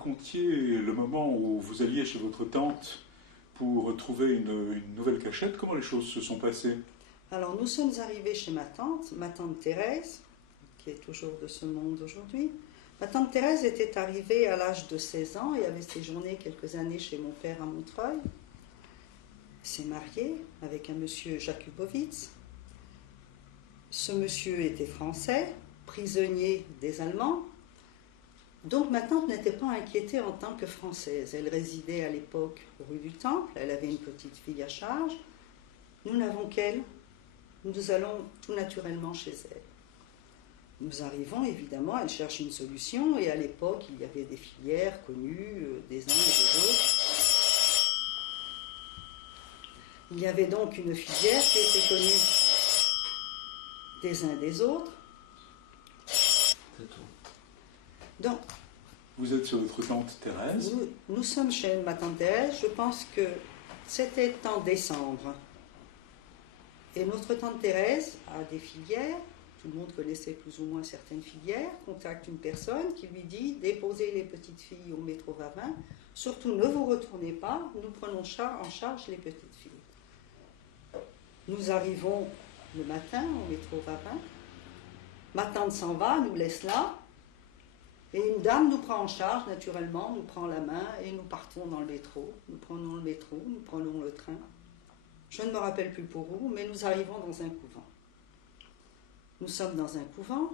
racontiez le moment où vous alliez chez votre tante pour trouver une nouvelle cachette. Comment les choses se sont passées? Alors nous sommes arrivés chez ma tante Thérèse, qui est toujours de ce monde aujourd'hui. Ma tante Thérèse était arrivée à l'âge de 16 ans et avait séjourné quelques années chez mon père à Montreuil. S'est mariée avec un monsieur Jakubowicz. Ce monsieur était français, prisonnier des Allemands. Donc ma tante n'était pas inquiétée en tant que Française. Elle résidait à l'époque rue du Temple, elle avait une petite fille à charge. Nous n'avons qu'elle. Nous allons tout naturellement chez elle. Nous arrivons, évidemment, elle cherche une solution, et à l'époque, il y avait des filières connues des uns et des autres. Il y avait donc une filière qui était connue des uns des autres. C'est tout. Donc, vous êtes chez votre tante Thérèse? Nous sommes chez ma tante Thérèse, je pense que c'était en décembre. Et notre tante Thérèse a des filières, tout le monde connaissait plus ou moins certaines filières, contacte une personne qui lui dit « Déposez les petites filles au métro Vavin, surtout ne vous retournez pas, nous prenons en charge les petites filles. » Nous arrivons le matin au métro Vavin, ma tante s'en va, nous laisse là, et une dame nous prend en charge, naturellement, nous prend la main et nous partons dans le métro. Nous prenons le métro, nous prenons le train. Je ne me rappelle plus pour où, mais nous arrivons dans un couvent. Nous sommes dans un couvent,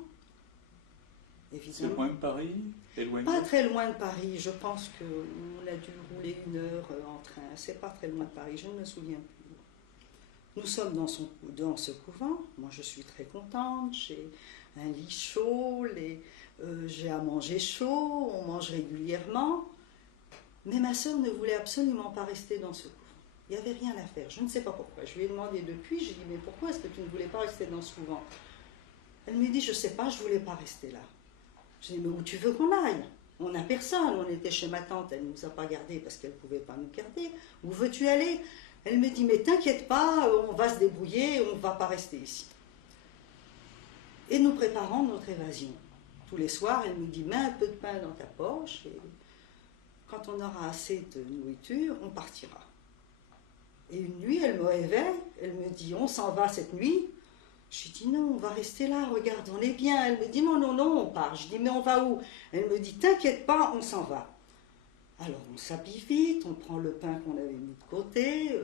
évidemment. C'est loin de Paris? Éloigné? Pas très loin de Paris, je pense qu'on a dû rouler 1 heure en train. C'est pas très loin de Paris, je ne me souviens plus. Nous sommes dans ce couvent, moi je suis très contente, j'ai un lit chaud, j'ai à manger chaud, on mange régulièrement. Mais ma sœur ne voulait absolument pas rester dans ce couvent. Il n'y avait rien à faire, je ne sais pas pourquoi. Je lui ai demandé depuis, j'ai dit « Mais pourquoi est-ce que tu ne voulais pas rester dans ce couvent ?» Elle me dit « Je ne sais pas, je ne voulais pas rester là. » Je lui ai dit « Mais où tu veux qu'on aille? On n'a personne, on était chez ma tante, elle ne nous a pas gardés parce qu'elle ne pouvait pas nous garder. Où veux-tu aller ?» Elle me dit « Mais t'inquiète pas, on va se débrouiller, on ne va pas rester ici. » Et nous préparons notre évasion. Tous les soirs, elle nous dit « Mets un peu de pain dans ta poche et quand on aura assez de nourriture, on partira. » Et une nuit, elle me réveille, elle me dit « On s'en va cette nuit ?» Je lui dis « Non, on va rester là, regarde, on est bien. » Elle me dit « Non, non, non, on part. » Je dis « Mais on va où ?» Elle me dit « T'inquiète pas, on s'en va. » Alors on s'habille vite, on prend le pain qu'on avait mis de côté.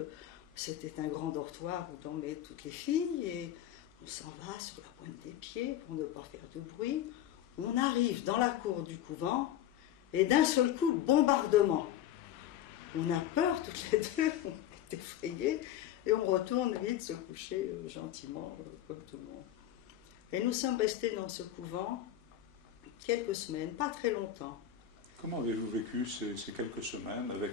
C'était un grand dortoir où dormaient toutes les filles et on s'en va sur la pointe des pieds pour ne pas faire de bruit. On arrive dans la cour du couvent et d'un seul coup, bombardement. On a peur toutes les deux, on est effrayés et on retourne vite se coucher gentiment comme tout le monde. Et nous sommes restés dans ce couvent quelques semaines, pas très longtemps. Comment avez-vous vécu ces quelques semaines avec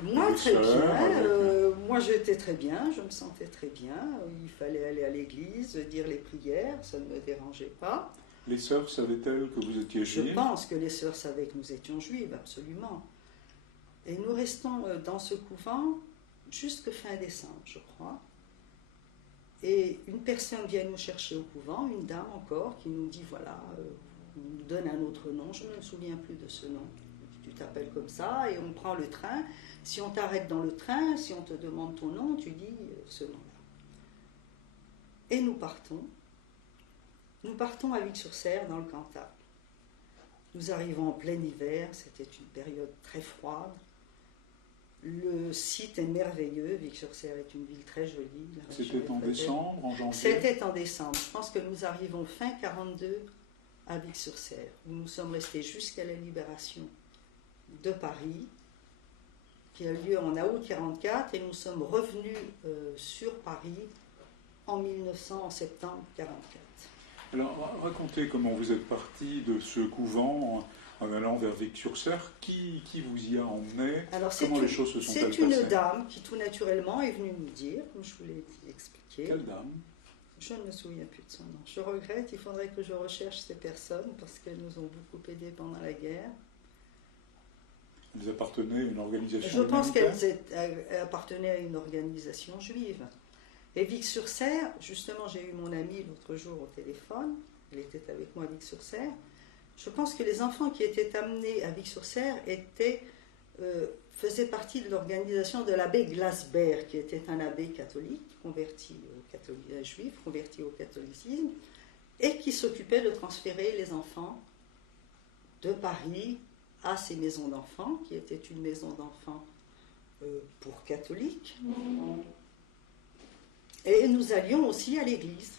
moi, les très sœurs, bien. Moi, j'étais très bien, je me sentais très bien. Il fallait aller à l'église, dire les prières, ça ne me dérangeait pas. Les sœurs savaient-elles que vous étiez juive? Je pense que les sœurs savaient que nous étions juives, absolument. Et nous restons dans ce couvent jusque fin décembre, je crois. Et une personne vient nous chercher au couvent, une dame encore, qui nous dit, voilà, on nous donne un autre nom, je ne me souviens plus de ce nom. Tu t'appelles comme ça, et on prend le train. Si on t'arrête dans le train, si on te demande ton nom, tu dis ce nom-là. Et nous partons. Nous partons à Vic-sur-Cère, dans le Cantal. Nous arrivons en plein hiver, c'était une période très froide. Le site est merveilleux, Vic-sur-Cère est une ville très jolie. C'était en décembre, en janvier? C'était en décembre. Je pense que nous arrivons fin 42 à Vic-sur-Cère, où nous sommes restés jusqu'à la libération de Paris, qui a lieu en août 1944, et nous sommes revenus sur Paris en septembre 1944. Alors, racontez comment vous êtes parti de ce couvent en allant vers Vic-sur-Cère. Qui vous y a emmené? Comment les choses se sont-elles passées? C'est une dame qui tout naturellement est venue nous dire, comme je vous l'ai expliqué. Quelle dame? Je ne me souviens plus de son nom. Je regrette, il faudrait que je recherche ces personnes parce qu'elles nous ont beaucoup aidés pendant la guerre. Elles appartenaient à une organisation Je pense humanitaire? qu'elles appartenaient à une organisation juive. Et Vic-sur-Cère, justement, j'ai eu mon amie l'autre jour au téléphone, elle était avec moi à Vic-sur-Cère, Je pense que les enfants qui étaient amenés à Vic-sur-Serre faisaient partie de l'organisation de l'abbé Glasbert, qui était un abbé catholique, juif, converti au catholicisme, et qui s'occupait de transférer les enfants de Paris à ces maisons d'enfants, qui était une maison d'enfants pour catholiques. Et nous allions aussi à l'église.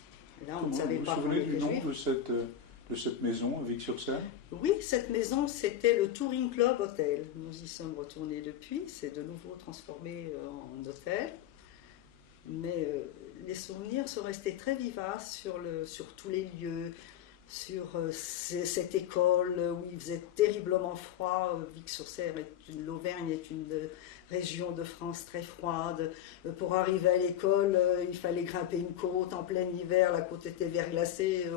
Là, on ne savait pas qu'on était juifs. Vous vous souvenez du nom de cette maison à Vic-sur-Seine? Oui, cette maison, c'était le Touring Club Hotel. Nous y sommes retournés depuis. C'est de nouveau transformé en hôtel. Mais les souvenirs sont restés très vivaces sur tous les lieux, sur cette école où il faisait terriblement froid. Vic-sur-Serre, l'Auvergne est une région de France très froide. Pour arriver à l'école, il fallait grimper une côte en plein hiver. La côte était verglacée.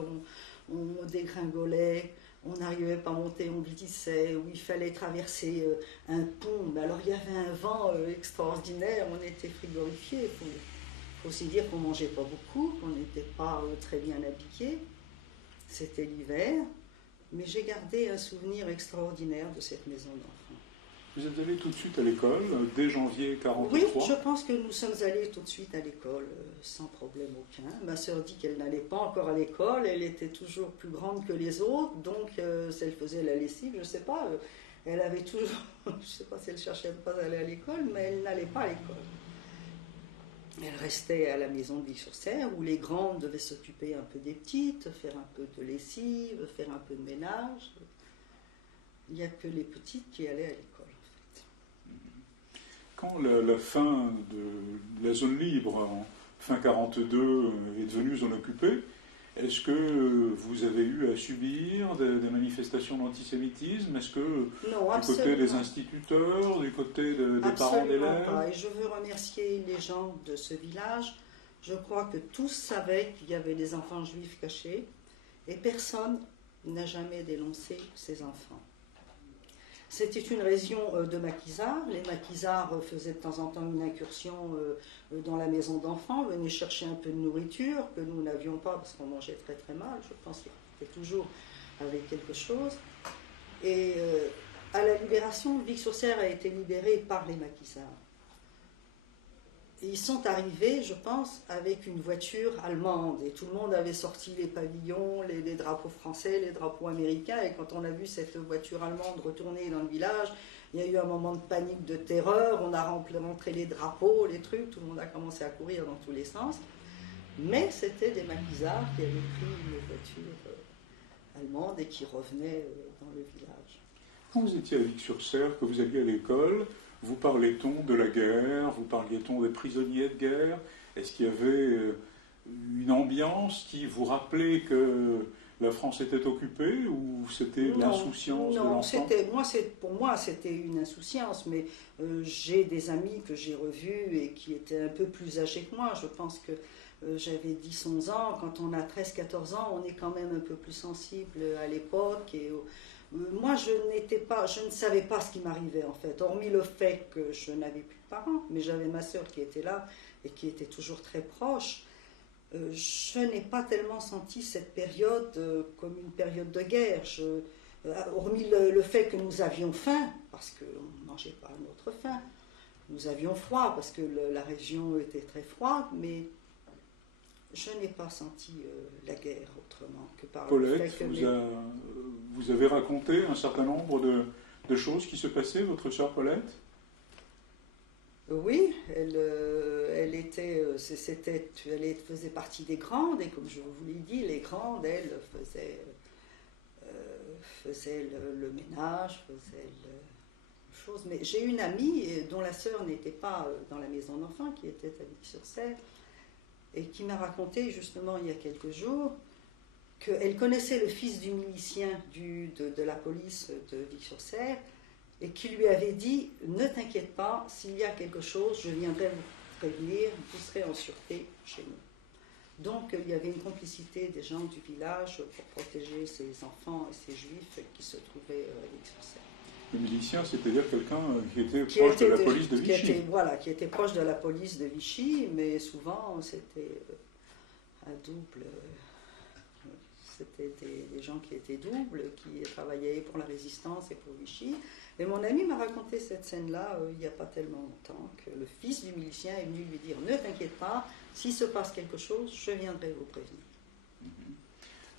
On dégringolait, on n'arrivait pas à monter, on glissait, où il fallait traverser un pont. Mais alors il y avait un vent extraordinaire, on était frigorifiés. Il faut aussi dire qu'on ne mangeait pas beaucoup, qu'on n'était pas très bien habillés. C'était l'hiver, mais j'ai gardé un souvenir extraordinaire de cette maison d'enfants. Vous êtes allé tout de suite à l'école, dès janvier 1943? Oui, je pense que nous sommes allés tout de suite à l'école, sans problème aucun. Ma sœur dit qu'elle n'allait pas encore à l'école, elle était toujours plus grande que les autres, donc si elle faisait la lessive, je ne sais pas, elle avait toujours, je ne sais pas si elle cherchait pas à aller à l'école, mais elle n'allait pas à l'école. Elle restait à la maison de Vic-sur-Serre, où les grandes devaient s'occuper un peu des petites, faire un peu de lessive, faire un peu de ménage. Il n'y a que les petites qui allaient à l'école. Quand la fin de la zone libre, en fin 1942, est devenue zone occupée, est-ce que vous avez eu à subir des manifestations d'antisémitisme? Est-ce que non, du côté des instituteurs, du côté des parents d'élèves? Pas. Et je veux remercier les gens de ce village. Je crois que tous savaient qu'il y avait des enfants juifs cachés et personne n'a jamais dénoncé ces enfants. C'était une région de maquisards. Les maquisards faisaient de temps en temps une incursion dans la maison d'enfants, venaient chercher un peu de nourriture que nous n'avions pas parce qu'on mangeait très très mal. Je pense qu'ils étaient toujours avec quelque chose. Et à la libération, Vic-sur-Serre a été libérée par les maquisards. Et ils sont arrivés, je pense, avec une voiture allemande. Et tout le monde avait sorti les pavillons, les drapeaux français, les drapeaux américains. Et quand on a vu cette voiture allemande retourner dans le village, il y a eu un moment de panique, de terreur. On a montré les drapeaux, les trucs. Tout le monde a commencé à courir dans tous les sens. Mais c'était des maquisards qui avaient pris une voiture allemande et qui revenaient dans le village. Quand vous étiez à Vic-sur-Serre, que vous alliez à l'école, vous parliez-on de la guerre? Vous parliez-on des prisonniers de guerre? Est-ce qu'il y avait une ambiance qui vous rappelait que la France était occupée ou c'était l'insouciance de l'enfant? Pour moi, c'était une insouciance, mais j'ai des amis que j'ai revus et qui étaient un peu plus âgés que moi. Je pense que j'avais 10-11 ans. Quand on a 13-14 ans, on est quand même un peu plus sensible à l'époque et moi, je ne savais pas ce qui m'arrivait en fait, hormis le fait que je n'avais plus de parents, mais j'avais ma sœur qui était là et qui était toujours très proche. Je n'ai pas tellement senti cette période comme une période de guerre, hormis le fait que nous avions faim, parce qu'on ne mangeait pas à notre faim, nous avions froid, parce que la région était très froide, mais je n'ai pas senti la guerre autrement que par Paulette, le fait que vous avez raconté un certain nombre de choses qui se passaient, votre sœur Paulette? Oui, elle faisait partie des grandes, et comme je vous l'ai dit, les grandes, elles faisaient le ménage, faisaient chose. Mais j'ai une amie dont la sœur n'était pas dans la maison d'enfants, qui était à Vic-sur-Serre, et qui m'a raconté justement il y a quelques jours qu'elle connaissait le fils du milicien de la police de Vic-sur-Serre et qui lui avait dit « Ne t'inquiète pas, s'il y a quelque chose, je viendrai vous prévenir, vous serez en sûreté chez nous ». Donc il y avait une complicité des gens du village pour protéger ces enfants et ces juifs qui se trouvaient à Vic-sur-Serre. Le milicien, c'est-à-dire quelqu'un qui était proche de la police de Vichy. Qui était proche de la police de Vichy, mais souvent c'était un double. C'était des gens qui étaient doubles, qui travaillaient pour la résistance et pour Vichy. Et mon ami m'a raconté cette scène-là il n'y a pas tellement longtemps, que le fils du milicien est venu lui dire « Ne t'inquiète pas, s'il se passe quelque chose, je viendrai vous prévenir. »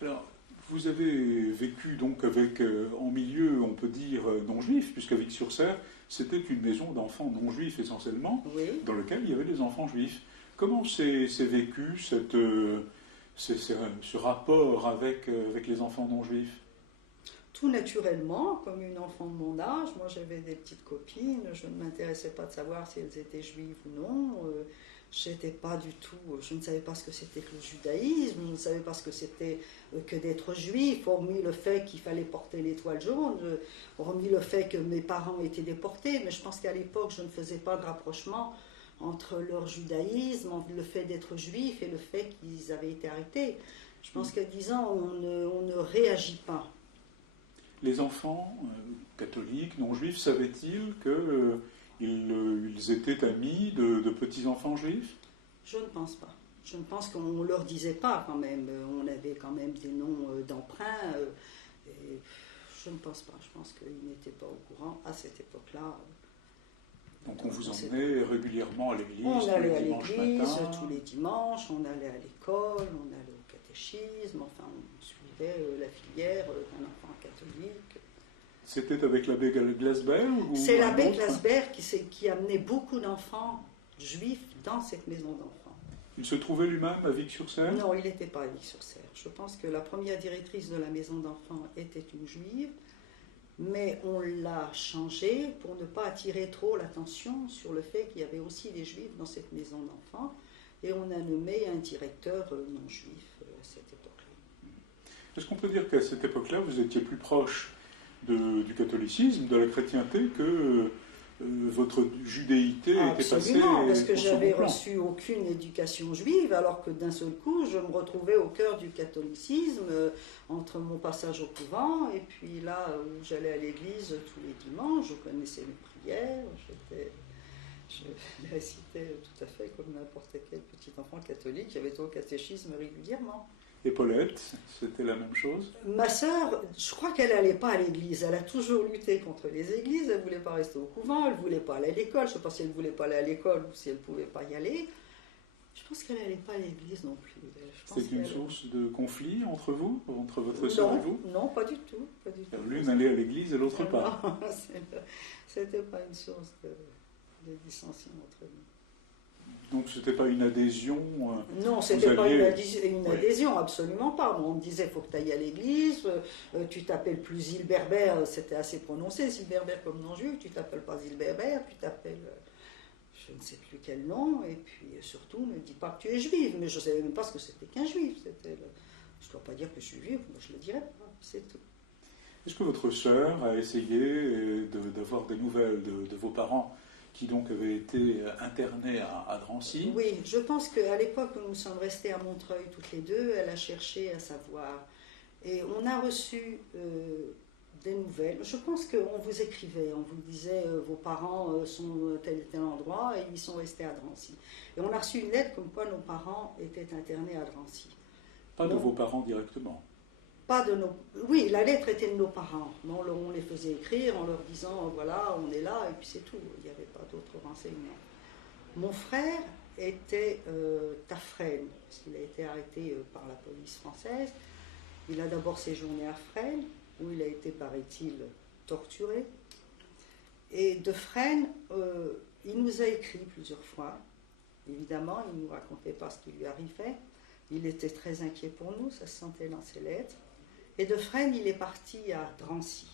Alors, vous avez vécu donc avec, en milieu, on peut dire, non-juif, puisqu'à Vic-sur-Cère, c'était une maison d'enfants non-juifs essentiellement, Oui. dans laquelle il y avait des enfants juifs. Comment s'est vécu ce rapport avec les enfants non-juifs? Tout naturellement, comme une enfant de mon âge. Moi, j'avais des petites copines, je ne m'intéressais pas de savoir si elles étaient juives ou non. J'étais pas du tout, je ne savais pas ce que c'était que le judaïsme, je ne savais pas ce que c'était que d'être juif, hormis le fait qu'il fallait porter l'étoile jaune, hormis le fait que mes parents étaient déportés, mais je pense qu'à l'époque, je ne faisais pas de rapprochement entre leur judaïsme, le fait d'être juif et le fait qu'ils avaient été arrêtés. Je pense qu'à 10 ans, on ne réagit pas. Les enfants catholiques, non-juifs, savaient-ils qu'ils étaient amis de petits-enfants juifs? Je ne pense pas. Je ne pense qu'on ne leur disait pas quand même. On avait quand même des noms d'emprunt. Je ne pense pas. Je pense qu'ils n'étaient pas au courant à cette époque-là. Donc on vous emmenait régulièrement à l'église? On allait à l'église tous les dimanches, on allait à l'école, on allait au catéchisme, enfin on suivait la filière d'un enfant catholique. C'était avec l'abbé Glasberg? C'est l'abbé Glasberg qui amenait beaucoup d'enfants juifs dans cette maison d'enfants. Il se trouvait lui-même à Vic-sur-Cère? Non, il n'était pas à Vic-sur-Cère. Je pense que la première directrice de la maison d'enfants était une juive, mais on l'a changée pour ne pas attirer trop l'attention sur le fait qu'il y avait aussi des juifs dans cette maison d'enfants, et on a nommé un directeur non-juif à cette époque-là. Est-ce qu'on peut dire qu'à cette époque-là, vous étiez plus proche du catholicisme, de la chrétienté, que votre judéité était passée? Absolument, parce que j'avais reçu aucune éducation juive, alors que d'un seul coup, je me retrouvais au cœur du catholicisme, entre mon passage au couvent, et puis là, où j'allais à l'église tous les dimanches, je connaissais les prières, je les récitais tout à fait comme n'importe quel petit enfant catholique qui avait été au catéchisme régulièrement. Et Paulette, c'était la même chose? Ma sœur, je crois qu'elle n'allait pas à l'église. Elle a toujours lutté contre les églises. Elle ne voulait pas rester au couvent. Elle ne voulait pas aller à l'école. Je ne sais pas si elle ne voulait pas aller à l'école ou si elle ne pouvait pas y aller. Je pense qu'elle n'allait pas à l'église non plus. C'est une source de conflit entre vous, entre votre sœur et vous? Non, pas du tout. Pas du tout. L'une allait à l'église et l'autre pas. Non, c'était pas une source de dissension entre nous. Donc c'était pas une adhésion? Non, c'était pas une adhésion, absolument pas. On me disait, il faut que tu ailles à l'église, tu t'appelles plus Zilberber, c'était assez prononcé, Zilberber comme nom juif, tu t'appelles pas Zilberber, tu t'appelles je ne sais plus quel nom, et puis surtout, ne dis pas que tu es juive, mais je ne savais même pas ce que c'était qu'un juif. Je ne dois pas dire que je suis juive, moi je le dirais pas, c'est tout. Est-ce que votre sœur a essayé d'avoir des nouvelles de vos parents qui donc avaient été internés à Drancy? Oui, je pense qu'à l'époque où nous sommes restés à Montreuil toutes les deux, elle a cherché à savoir. Et on a reçu des nouvelles. Je pense qu'on vous écrivait, on vous disait vos parents sont tel et tel endroit et ils sont restés à Drancy. Et on a reçu une lettre comme quoi nos parents étaient internés à Drancy. Pas de vos parents directement? Pas de nos... Oui, la lettre était de nos parents. On les faisait écrire en leur disant voilà, on est là, et puis c'est tout. Il n'y avait pas d'autres renseignements. Mon frère était à Fresnes, parce qu'il a été arrêté par la police française. Il a d'abord séjourné à Fresnes, où il a été, paraît-il, torturé. Et de Fresnes, il nous a écrit plusieurs fois. Évidemment, il ne nous racontait pas ce qui lui arrivait. Il était très inquiet pour nous, ça se sentait dans ses lettres. Et de Fresnes, il est parti à Drancy,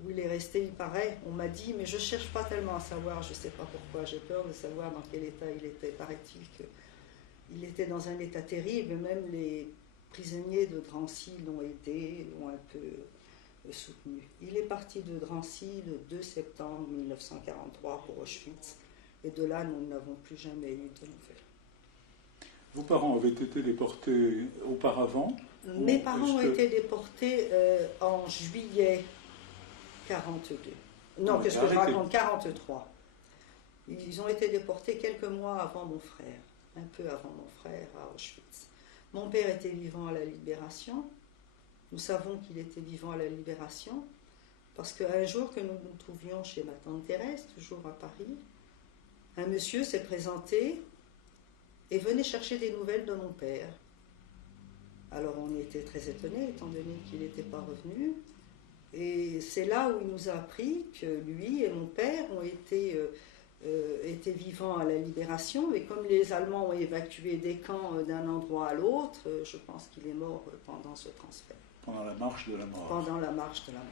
où il est resté, il paraît, on m'a dit, mais je ne cherche pas tellement à savoir, je ne sais pas pourquoi, j'ai peur de savoir dans quel état il était. Paraît-il qu'il était dans un état terrible, même les prisonniers de Drancy l'ont aidé, l'ont un peu soutenu. Il est parti de Drancy le 2 septembre 1943 pour Auschwitz, et de là, nous n'avons plus jamais eu de nouvelles. Vos parents avaient été déportés auparavant? Mes parents ont été déportés en juillet 42. Non, qu'est-ce que je raconte? 43. Ils ont été déportés quelques mois avant mon frère, un peu avant mon frère à Auschwitz. Mon père était vivant à la Libération. Nous savons qu'il était vivant à la Libération parce qu'un jour que nous nous trouvions chez ma tante Thérèse, toujours à Paris, un monsieur s'est présenté et venait chercher des nouvelles de mon père. Alors on était très étonnés, étant donné qu'il n'était pas revenu. Et c'est là où il nous a appris que lui et mon père ont été vivants à la Libération. Et comme les Allemands ont évacué des camps d'un endroit à l'autre, je pense qu'il est mort pendant ce transfert. Pendant la marche de la mort. Pendant la marche de la mort.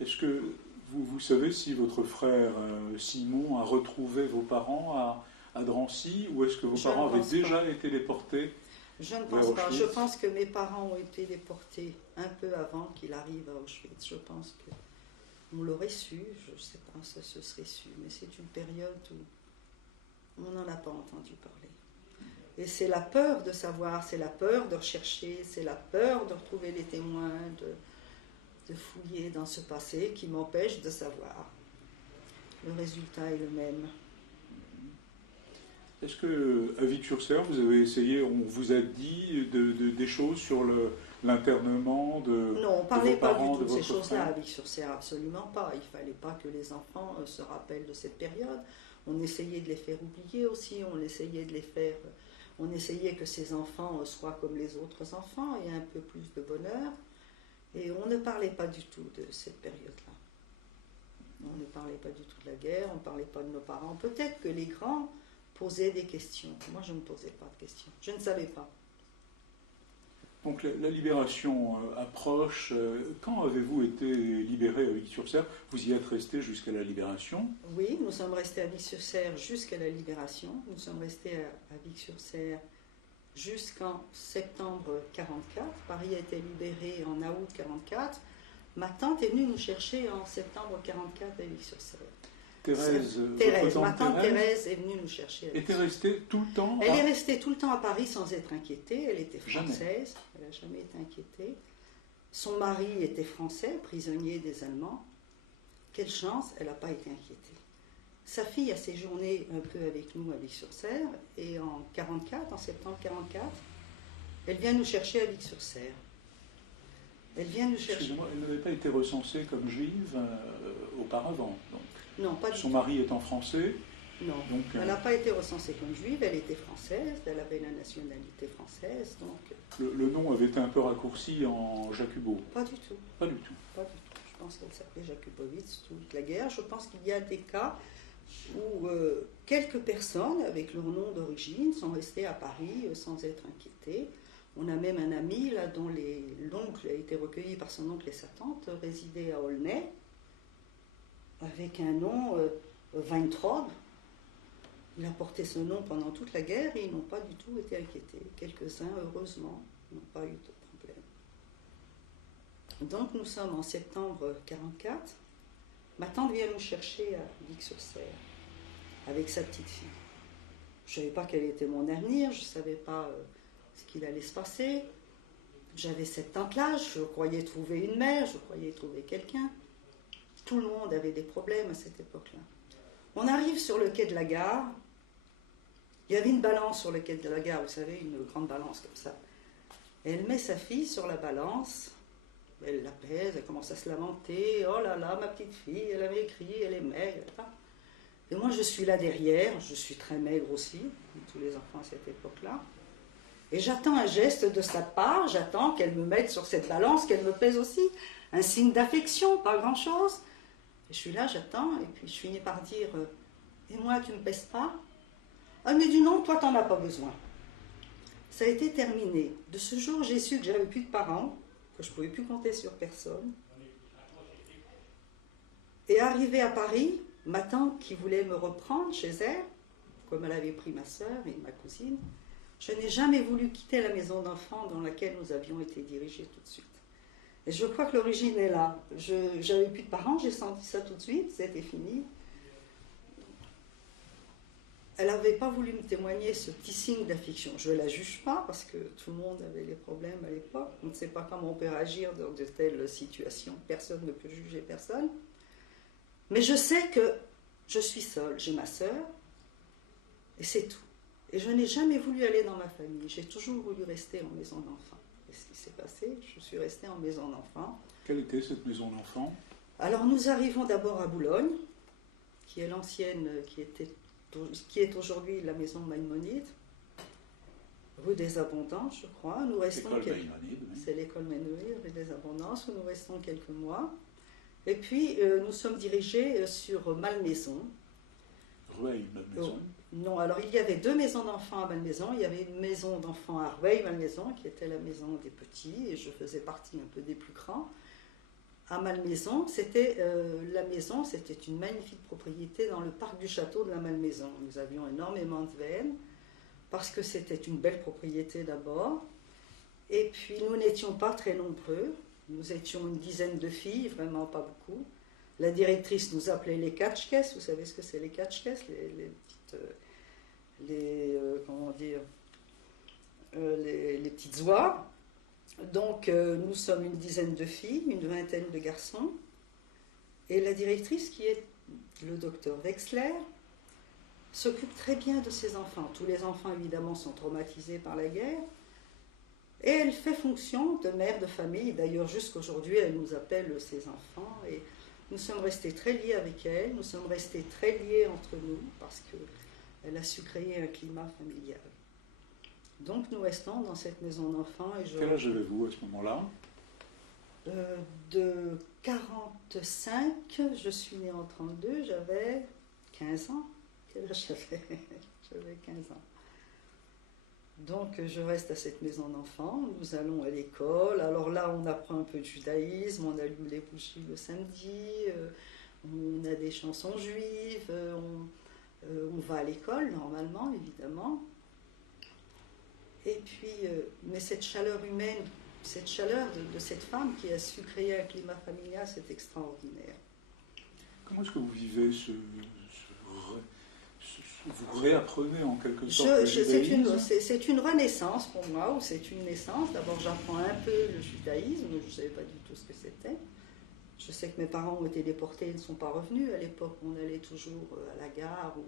Est-ce que vous savez si votre frère Simon a retrouvé vos parents à Drancy, ou est-ce que vos parents avaient déjà été déportés? Je ne pense pas. Je pense que mes parents ont été déportés un peu avant qu'il arrive à Auschwitz. Je pense qu'on l'aurait su, je ne sais pas, ça se serait su, mais c'est une période où on n'en a pas entendu parler. Et c'est la peur de savoir, c'est la peur de rechercher, c'est la peur de retrouver les témoins, de fouiller dans ce passé qui m'empêche de savoir. Le résultat est le même. Est-ce qu'à Vic-sur-Serre, vous avez essayé, on vous a dit des choses sur l'internement de Non, on ne parlait pas du tout de ces choses-là frère? à Vic-sur-Serre, absolument pas. Il ne fallait pas que les enfants se rappellent de cette période. On essayait de les faire oublier aussi, on essayait que ces enfants soient comme les autres enfants et un peu plus de bonheur. Et on ne parlait pas du tout de cette période-là. On ne parlait pas du tout de la guerre, on ne parlait pas de nos parents. Peut-être que les grands posaient des questions. Moi, je ne posais pas de questions. Je ne savais pas. Donc la libération approche. Quand avez-vous été libéré à Vic-sur-Serre? Vous y êtes resté jusqu'à la libération? Oui, nous sommes restés à Vic-sur-Serre jusqu'à la libération. Nous sommes restés à Vic-sur-Serre jusqu'en septembre 1944. Paris a été libéré en août 1944. Ma tante est venue nous chercher en septembre 1944 à Vic-sur-Serre. Ma tante Thérèse est venue nous chercher. Elle était restée tout le temps? Elle est restée tout le temps à Paris sans être inquiétée. Elle était française, elle n'a jamais été inquiétée. Son mari était français, prisonnier des Allemands. Quelle chance, elle n'a pas été inquiétée. Sa fille a séjourné un peu avec nous à Vic-sur-Serre et en septembre 1944, elle vient nous chercher à Vic-sur-Serre. Elle vient nous chercher. Excusez-moi, elle n'avait pas été recensée comme juive auparavant, donc. Non, pas du tout. Son mari étant français? Non, donc, elle n'a pas été recensée comme juive, elle était française, elle avait la nationalité française, donc... Le nom avait été un peu raccourci en Jakubowicz? Pas du tout. Pas du tout. Pas du tout. Je pense qu'elle s'appelait Jakubowicz toute la guerre. Je pense qu'il y a des cas où quelques personnes, avec leur nom d'origine, sont restées à Paris sans être inquiétées. On a même un ami là, dont l'oncle a été recueilli par son oncle et sa tante, résidait à Aulnay, avec un nom Weintraub. Il a porté ce nom pendant toute la guerre et ils n'ont pas du tout été inquiétés. Quelques-uns, heureusement, n'ont pas eu de problème. Donc nous sommes en septembre 1944. Ma tante vient nous chercher à Vic-sur-Serre avec sa petite fille. Je ne savais pas quel était mon avenir, je ne savais pas ce qu'il allait se passer. J'avais cette tante-là, je croyais trouver une mère, je croyais trouver quelqu'un. Tout le monde avait des problèmes à cette époque-là. On arrive sur le quai de la gare. Il y avait une balance sur le quai de la gare, vous savez, une grande balance comme ça. Et elle met sa fille sur la balance. Elle la pèse, elle commence à se lamenter. Oh là là, ma petite fille, elle avait écrit, elle est maigre. Et moi, je suis là derrière. Je suis très maigre aussi, comme tous les enfants à cette époque-là. Et j'attends un geste de sa part. J'attends qu'elle me mette sur cette balance, qu'elle me pèse aussi. Un signe d'affection, pas grand-chose. Et je suis là, j'attends, et puis je finis par dire « Et moi, tu ne me pèses pas ?» Ah, mais du non, toi, t'en as pas besoin. Ça a été terminé. De ce jour, j'ai su que j'avais plus de parents, que je ne pouvais plus compter sur personne. Et arrivée à Paris, ma tante qui voulait me reprendre chez elle, comme elle avait pris ma sœur et ma cousine, je n'ai jamais voulu quitter la maison d'enfants dans laquelle nous avions été dirigés tout de suite. Et je crois que l'origine est là. J'avais plus de parents, j'ai senti ça tout de suite, c'était fini. Elle n'avait pas voulu me témoigner ce petit signe d'affection. Je ne la juge pas, parce que tout le monde avait des problèmes à l'époque. On ne sait pas comment on peut réagir dans de telles situations. Personne ne peut juger personne. Mais je sais que je suis seule. J'ai ma sœur, et c'est tout. Et je n'ai jamais voulu aller dans ma famille. J'ai toujours voulu rester en maison d'enfant. Et ce qui s'est passé, je suis restée en maison d'enfant. Quelle était cette maison d'enfant? Alors nous arrivons d'abord à Boulogne, qui est l'ancienne, qui est aujourd'hui la maison Maïmonide, rue des Abondances, je crois. Nous restons c'est l'école Maïmonide, rue des Abondances, où nous restons quelques mois. Et puis nous sommes dirigés sur Malmaison. Rueil-Malmaison. Non, alors il y avait 2 maisons d'enfants à Malmaison. Il y avait une maison d'enfants à Rueil-Malmaison, qui était la maison des petits, et je faisais partie un peu des plus grands. À Malmaison, c'était une magnifique propriété dans le parc du château de la Malmaison. Nous avions énormément de veines, parce que c'était une belle propriété d'abord. Et puis nous n'étions pas très nombreux. Nous étions une dizaine de filles, vraiment pas beaucoup. La directrice nous appelait les catchkes. Vous savez ce que c'est les catchkes? Les petites oies. Donc nous sommes une dizaine de filles, une vingtaine de garçons. Et la directrice, qui est le docteur Wexler, s'occupe très bien de ses enfants. Tous les enfants, évidemment, sont traumatisés par la guerre. Et elle fait fonction de mère de famille. D'ailleurs, jusqu'aujourd'hui, elle nous appelle ses enfants. Et nous sommes restés très liés avec elle. Nous sommes restés très liés entre nous parce qu'elle a su créer un climat familial. Donc, nous restons dans cette maison d'enfants. Quel âge avez-vous à ce moment-là? De 45, je suis née en 32, j'avais 15 ans. Quel âge j'avais? J'avais 15 ans. Donc je reste à cette maison d'enfants, nous allons à l'école. Alors là, on apprend un peu de judaïsme, on allume les bougies le samedi, on a des chansons juives, on va à l'école normalement, évidemment. Et puis, mais cette chaleur humaine, cette chaleur de cette femme qui a su créer un climat familial, c'est extraordinaire. Comment est-ce que vous vivez vous réapprenez en quelque sorte le judaïsme? C'est une renaissance pour moi, ou c'est une naissance. D'abord, j'apprends un peu le judaïsme, je ne savais pas du tout ce que c'était. Je sais que mes parents ont été déportés et ne sont pas revenus. À l'époque, on allait toujours à la gare ou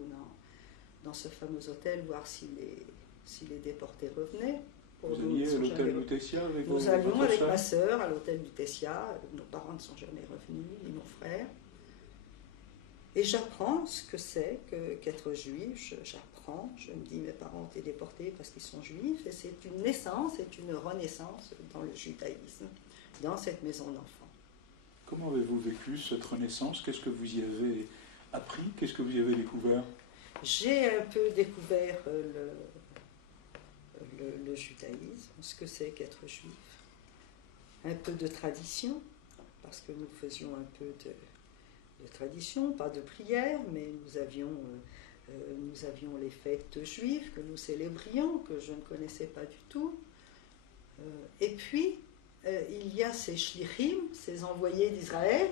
dans ce fameux hôtel voir si les déportés revenaient. Vous alliez à l'hôtel du Tessia avec votre Nous allions avec ma sœur à l'hôtel du Tessia. Nos parents ne sont jamais revenus, ni nos frères. Et j'apprends ce que c'est qu'être juif. J'apprends, je me dis mes parents ont été déportés parce qu'ils sont juifs. Et c'est une naissance, c'est une renaissance dans le judaïsme, dans cette maison d'enfants. Comment avez-vous vécu cette renaissance? Qu'est-ce que vous y avez appris? Qu'est-ce que vous y avez découvert? J'ai un peu découvert le judaïsme, ce que c'est qu'être juif. Un peu de tradition, parce que nous faisions un peu de tradition, pas de prière, mais nous avions les fêtes juives que nous célébrions, que je ne connaissais pas du tout. Et puis, il y a ces shlichim, ces envoyés d'Israël,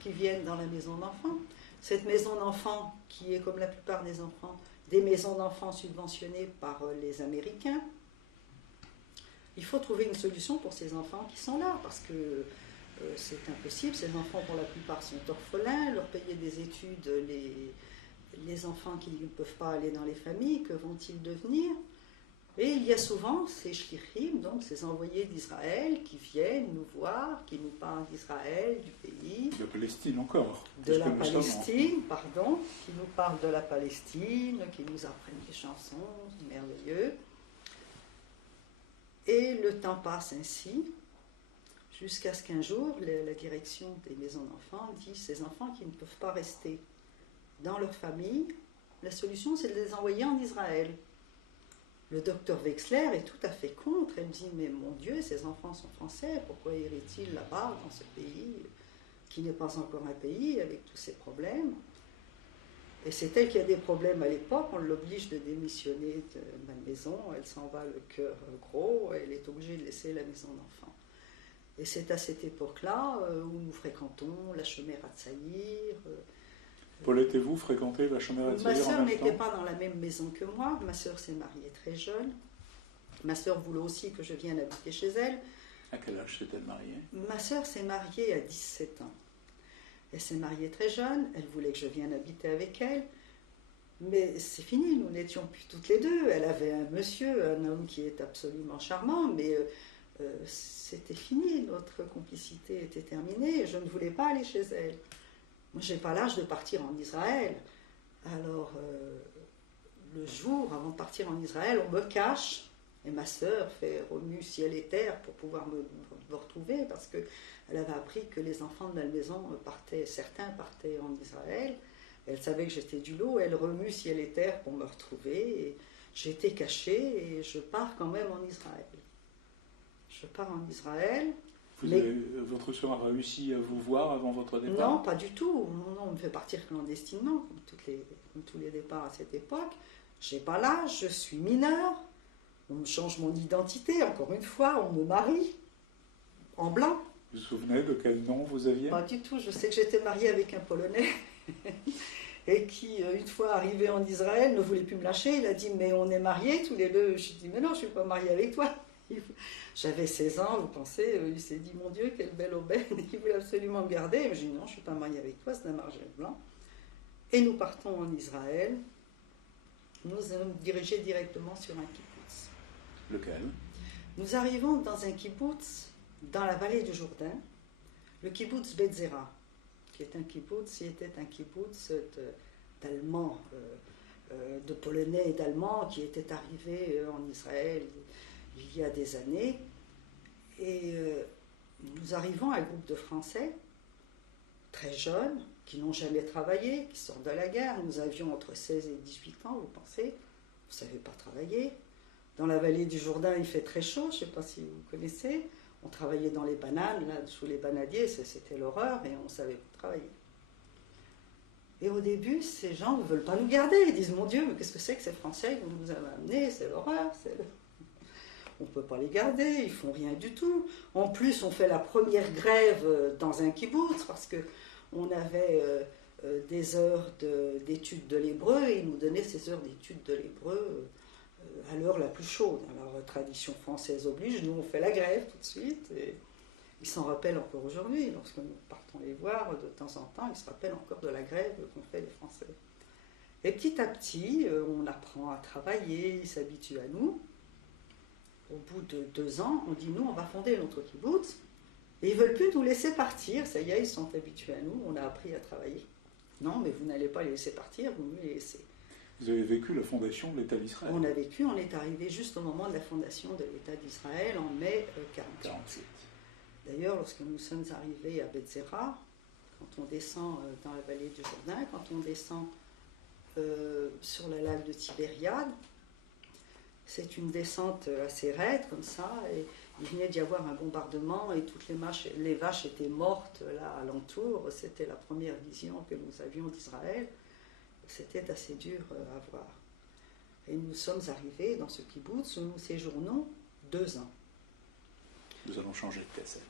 qui viennent dans la maison d'enfants. Cette maison d'enfants, qui est comme la plupart des enfants, des maisons d'enfants subventionnées par les Américains. Il faut trouver une solution pour ces enfants qui sont là, parce que c'est impossible. Ces enfants, pour la plupart, sont orphelins. Leur payer des études, les enfants qui ne peuvent pas aller dans les familles, que vont-ils devenir? Et il y a souvent ces shlichim, donc ces envoyés d'Israël, qui viennent nous voir, qui nous parlent d'Israël, du pays. De Palestine encore. De la Palestine, pardon, qui nous parlent de la Palestine, qui nous apprennent des chansons merveilleuses. Et le temps passe ainsi, jusqu'à ce qu'un jour, la direction des maisons d'enfants dit ces enfants qui ne peuvent pas rester dans leur famille, la solution c'est de les envoyer en Israël. Le docteur Wexler est tout à fait contre. Elle dit mais mon Dieu, ces enfants sont français, pourquoi iraient-ils là-bas dans ce pays qui n'est pas encore un pays avec tous ces problèmes? Et c'est elle qui a des problèmes à l'époque, on l'oblige de démissionner de ma maison, elle s'en va le cœur gros, elle est obligée de laisser la maison d'enfants. Et c'est à cette époque-là où nous fréquentons la Shomer Hatzaïr. Paulette et vous fréquentez la Shomer Hatzaïr? Ma sœur n'était pas dans la même maison que moi, ma sœur s'est mariée très jeune. Ma sœur voulait aussi que je vienne habiter chez elle. À quel âge s'est-elle mariée? Ma sœur s'est mariée à 17 ans. Elle s'est mariée très jeune, elle voulait que je vienne habiter avec elle. Mais c'est fini, nous n'étions plus toutes les deux. Elle avait un monsieur, un homme qui est absolument charmant, mais c'était fini, notre complicité était terminée. Je ne voulais pas aller chez elle. Moi, je n'ai pas l'âge de partir en Israël. Alors, le jour, avant de partir en Israël, on me cache, et ma sœur remue ciel et terre pour pouvoir me retrouver, parce qu'elle avait appris que les enfants de la maison certains partaient en Israël. Elle savait que j'étais du lot, elle remue ciel et terre pour me retrouver, et j'étais cachée, et je pars quand même en Israël. Je pars en Israël. Votre sœur a réussi à vous voir avant votre départ? Non, pas du tout. Non, on me fait partir clandestinement, comme tous les départs à cette époque. Je n'ai pas l'âge, je suis mineure. On me change mon identité, encore une fois, on me marie, en blanc. Vous vous souvenez de quel nom vous aviez? Pas du tout, je sais que j'étais mariée avec un Polonais, et qui, une fois arrivé en Israël, ne voulait plus me lâcher. Il a dit, mais on est mariés tous les deux. Je dis, mais non, je ne suis pas mariée avec toi. J'avais 16 ans, vous pensez, il s'est dit, mon Dieu, quelle belle aubaine, il voulait absolument me garder. Mais j'ai dit, non, je ne suis pas mariée avec toi, c'est un mariage blanc. Et nous partons en Israël. Nous allons diriger directement sur un kibbutz. Lequel? Nous arrivons dans un kibbutz dans la vallée du Jourdain, le kibbutz Betzera, qui était un kibbutz d'Allemands, de Polonais et d'Allemands qui étaient arrivés en Israël il y a des années. Et nous arrivons à un groupe de Français très jeunes, qui n'ont jamais travaillé, qui sortent de la guerre. Nous avions entre 16 et 18 ans, vous pensez, vous ne savez pas travailler. Dans la vallée du Jourdain, il fait très chaud, je ne sais pas si vous connaissez. On travaillait dans les bananes, là, sous les bananiers, c'était l'horreur, et on ne savait pas travailler. Et au début, ces gens ne veulent pas nous garder. Ils disent, mon Dieu, mais qu'est-ce que c'est que ces Français que vous nous avez amenés? C'est l'horreur, on ne peut pas les garder, ils ne font rien du tout. En plus, on fait la première grève dans un kibbutz, parce qu'on avait des heures d'études de l'hébreu, et ils nous donnaient ces heures d'études de l'hébreu à l'heure la plus chaude. Alors, tradition française oblige, nous on fait la grève tout de suite, et ils s'en rappellent encore aujourd'hui. Lorsque nous partons les voir, de temps en temps, ils se rappellent encore de la grève qu'ont fait les Français. Et petit à petit, on apprend à travailler, ils s'habituent à nous. Au bout de 2 ans, on dit, nous, on va fonder notre kibbutz, et ils ne veulent plus nous laisser partir. Ça y est, ils sont habitués à nous, on a appris à travailler. Non, mais vous n'allez pas les laisser partir, vous nous les laissez. Vous avez vécu la fondation de l'État d'Israël? On a vécu, on est arrivé juste au moment de la fondation de l'État d'Israël en mai 1948. D'ailleurs, lorsque nous sommes arrivés à Betzera, quand on descend dans la vallée du Jourdain, quand on descend sur le lac de Tibériade, c'est une descente assez raide comme ça, et il venait d'y avoir un bombardement et toutes les vaches étaient mortes là alentour. C'était la première vision que nous avions d'Israël. C'était assez dur à voir. Et nous sommes arrivés dans ce kibbutz où nous séjournons 2 ans. Nous allons changer de cassette.